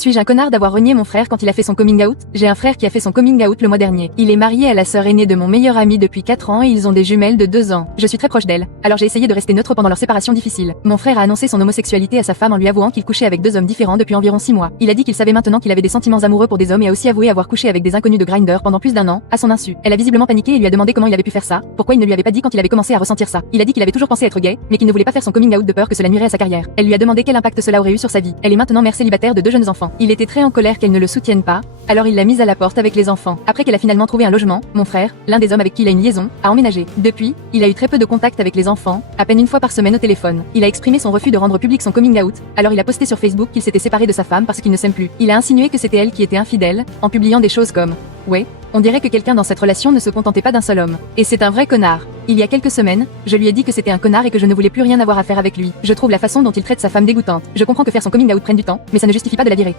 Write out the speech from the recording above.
Suis-je un connard d'avoir renié mon frère quand il a fait son coming out? J'ai un frère qui a fait son coming out le mois dernier. Il est marié à la sœur aînée de mon meilleur ami depuis 4 ans et ils ont des jumelles de 2 ans. Je suis très proche d'elle, alors j'ai essayé de rester neutre pendant leur séparation difficile. Mon frère a annoncé son homosexualité à sa femme en lui avouant qu'il couchait avec 2 hommes différents depuis environ 6 mois. Il a dit qu'il savait maintenant qu'il avait des sentiments amoureux pour des hommes et a aussi avoué avoir couché avec des inconnus de Grindr pendant plus d'1 an, à son insu. Elle a visiblement paniqué et lui a demandé comment il avait pu faire ça, pourquoi il ne lui avait pas dit quand il avait commencé à ressentir ça. Il a dit qu'il avait toujours pensé être gay, mais qu'il ne voulait pas faire son coming out de peur que cela nuirait à sa carrière. Elle lui a demandé quel impact cela aurait eu sur sa vie. Elle est maintenant mère célibataire de 2 jeunes enfants. Il était très en colère qu'elle ne le soutienne pas, alors il l'a mise à la porte avec les enfants. Après qu'elle a finalement trouvé un logement, mon frère, l'un des hommes avec qui il a une liaison, a emménagé. Depuis, il a eu très peu de contact avec les enfants, à peine 1 fois par semaine au téléphone. Il a exprimé son refus de rendre public son coming out, alors il a posté sur Facebook qu'il s'était séparé de sa femme parce qu'ils ne s'aiment plus. Il a insinué que c'était elle qui était infidèle, en publiant des choses comme « Ouais, on dirait que quelqu'un dans cette relation ne se contentait pas d'un seul homme. Et c'est un vrai connard. Il y a quelques semaines, je lui ai dit que c'était un connard et que je ne voulais plus rien avoir à faire avec lui. Je trouve la façon dont il traite sa femme dégoûtante. Je comprends que faire son coming out prenne du temps, mais ça ne justifie pas de la virer.